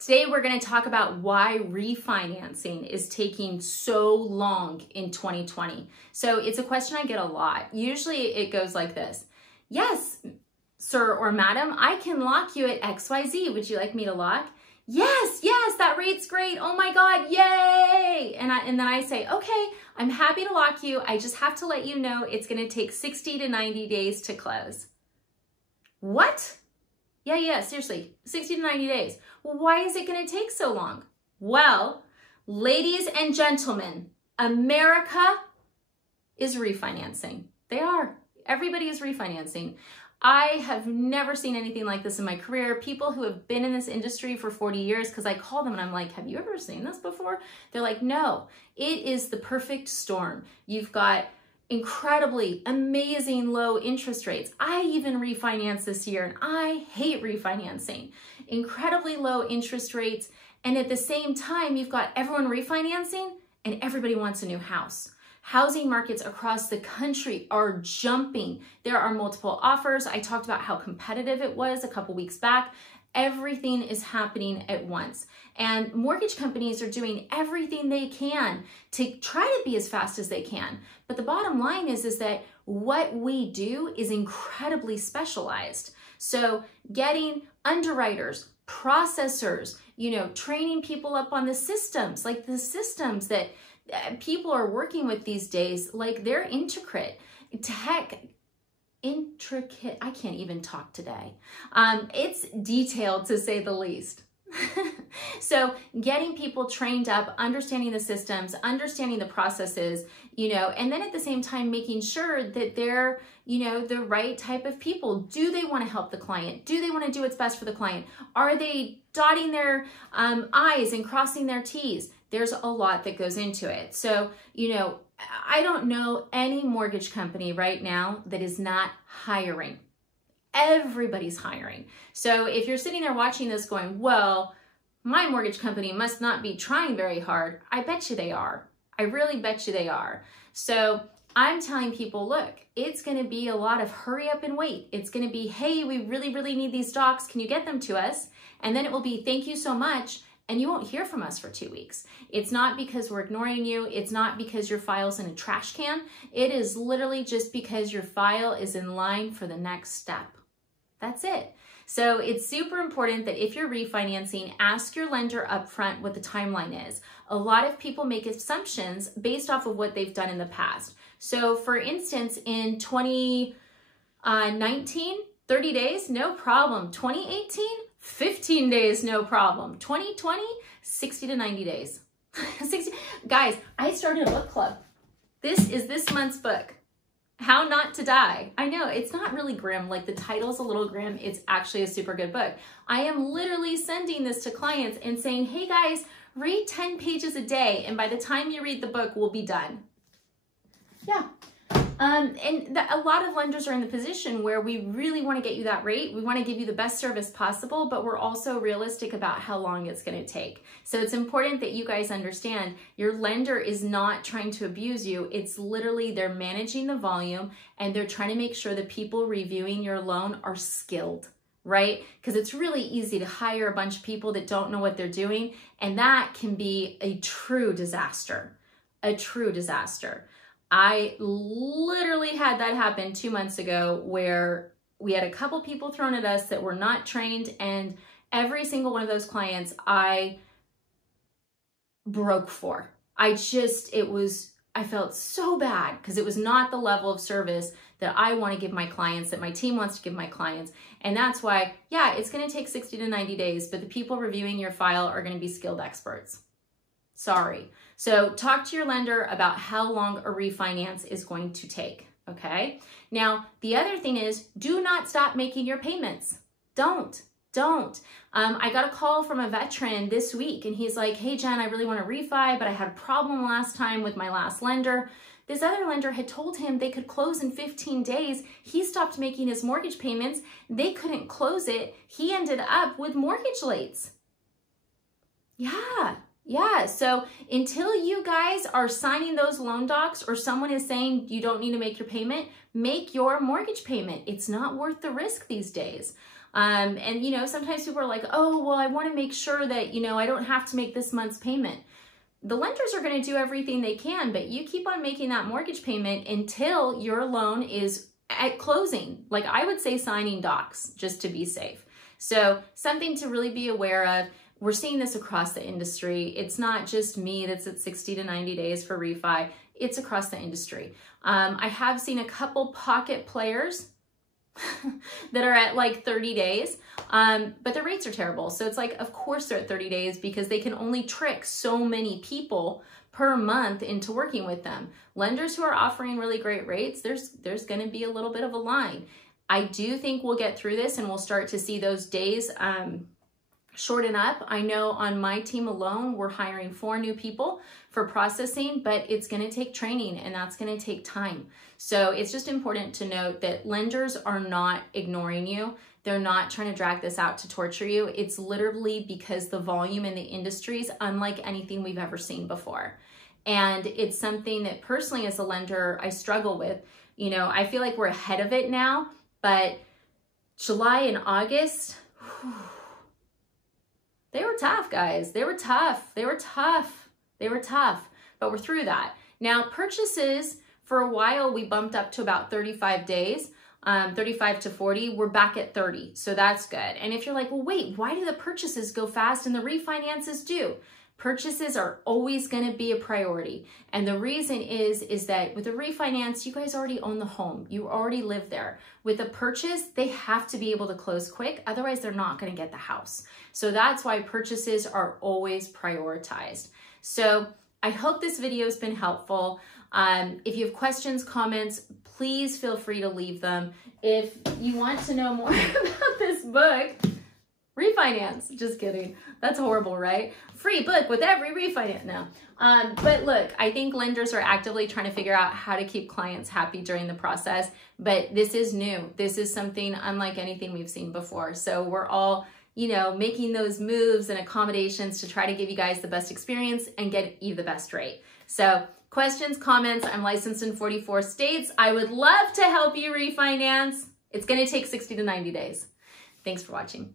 Today, we're going to talk about why refinancing is taking so long in 2020. So it's a question I get a lot. Usually it goes like this. Yes, sir or madam, I can lock you at XYZ. Would you like me to lock? Yes, that rate's great. Oh my God, yay. And then I say, okay, I'm happy to lock you. I just have to let you know it's going to take 60 to 90 days to close. What? Yeah, seriously, 60 to 90 days. Well, why is it going to take so long? Well, ladies and gentlemen, America is refinancing. They are. Everybody is refinancing. I have never seen anything like this in my career. People who have been in this industry for 40 years, because I call them and I'm like, have you ever seen this before? They're like, no, it is the perfect storm. You've got incredibly amazing low interest rates. I even refinanced this year and I hate refinancing. Incredibly low interest rates. And at the same time, you've got everyone refinancing and everybody wants a new house. Housing markets across the country are jumping. There are multiple offers. I talked about how competitive it was a couple weeks back. Everything is happening at once. And mortgage companies are doing everything they can to try to be as fast as they can. But the bottom line is that what we do is incredibly specialized. So getting underwriters, processors, training people up on the systems, like the systems that people are working with these days, like they're intricate. I can't even talk today. It's detailed to say the least. So getting people trained up, understanding the systems, understanding the processes, and then at the same time, making sure that they're, the right type of people. Do they want to help the client? Do they want to do what's best for the client? Are they dotting their I's and crossing their T's? There's a lot that goes into it. So, I don't know any mortgage company right now that is not hiring. Everybody's hiring. So if you're sitting there watching this going, well, my mortgage company must not be trying very hard. I bet you they are. I really bet you they are. So I'm telling people, look, it's going to be a lot of hurry up and wait. It's going to be, hey, we really, really need these docs. Can you get them to us? And then it will be, thank you so much. And you won't hear from us for 2 weeks. It's not because we're ignoring you. It's not because your file's in a trash can. It is literally just because your file is in line for the next step. That's it. So it's super important that if you're refinancing, ask your lender upfront what the timeline is. A lot of people make assumptions based off of what they've done in the past. So for instance, in 2019, 30 days, no problem. 2018, 15 days, no problem. 2020, 60 to 90 days. 60. Guys, I started a book club. This is this month's book, How Not to Die. I know it's not really grim, like the title's a little grim. It's actually a super good book. I am literally sending this to clients and saying, hey guys, read 10 pages a day. And by the time you read the book, we'll be done. Yeah. A lot of lenders are in the position where we really want to get you that rate. We want to give you the best service possible, but we're also realistic about how long it's going to take. So it's important that you guys understand your lender is not trying to abuse you. It's literally they're managing the volume and they're trying to make sure the people reviewing your loan are skilled, right? Because it's really easy to hire a bunch of people that don't know what they're doing, and that can be a true disaster, a true disaster. I literally had that happen 2 months ago where we had a couple people thrown at us that were not trained, and every single one of those clients I broke for. I felt so bad because it was not the level of service that I want to give my clients, that my team wants to give my clients. And that's why, yeah, it's going to take 60 to 90 days, but the people reviewing your file are going to be skilled experts. Sorry. So talk to your lender about how long a refinance is going to take, okay? Now, the other thing is, do not stop making your payments. Don't. I got a call from a veteran this week, and he's like, hey, Jen, I really want to refi, but I had a problem last time with my last lender. This other lender had told him they could close in 15 days. He stopped making his mortgage payments. They couldn't close it. He ended up with mortgage lates. Yeah, so until you guys are signing those loan docs or someone is saying you don't need to make your payment, make your mortgage payment. It's not worth the risk these days. And, you know, sometimes people are like, oh, well, I want to make sure that, you know, I don't have to make this month's payment. The lenders are going to do everything they can, but you keep on making that mortgage payment until your loan is at closing. Like I would say signing docs just to be safe. So something to really be aware of. We're seeing this across the industry. It's not just me that's at 60 to 90 days for refi. It's across the industry. I have seen a couple pocket players that are at like 30 days, but the rates are terrible. So it's like, of course they're at 30 days because they can only trick so many people per month into working with them. Lenders who are offering really great rates, there's going to be a little bit of a line. I do think we'll get through this and we'll start to see those days shorten up. I know on my team alone, we're hiring 4 new people for processing, but it's going to take training and that's going to take time. So it's just important to note that lenders are not ignoring you. They're not trying to drag this out to torture you. It's literally because the volume in the industry is unlike anything we've ever seen before. And it's something that personally as a lender, I struggle with. You know, I feel like we're ahead of it now, but July and August, they were tough, guys. They were tough. They were tough. They were tough, but we're through that. Now, purchases, for a while, we bumped up to about 35 days, 35 to 40. We're back at 30, so that's good. And if you're like, well, wait, why do the purchases go fast and the refinances do? Purchases are always going to be a priority. And the reason is that with a refinance, you guys already own the home. You already live there. With a purchase, they have to be able to close quick. Otherwise, they're not going to get the house. So that's why purchases are always prioritized. So I hope this video has been helpful. If you have questions, comments, please feel free to leave them. If you want to know more about this book, refinance. Just kidding. That's horrible, right? Free book with every refinance now. But look, I think lenders are actively trying to figure out how to keep clients happy during the process. But this is new. This is something unlike anything we've seen before. So we're all, you know, making those moves and accommodations to try to give you guys the best experience and get you the best rate. So questions, comments, I'm licensed in 44 states. I would love to help you refinance. It's going to take 60 to 90 days. Thanks for watching.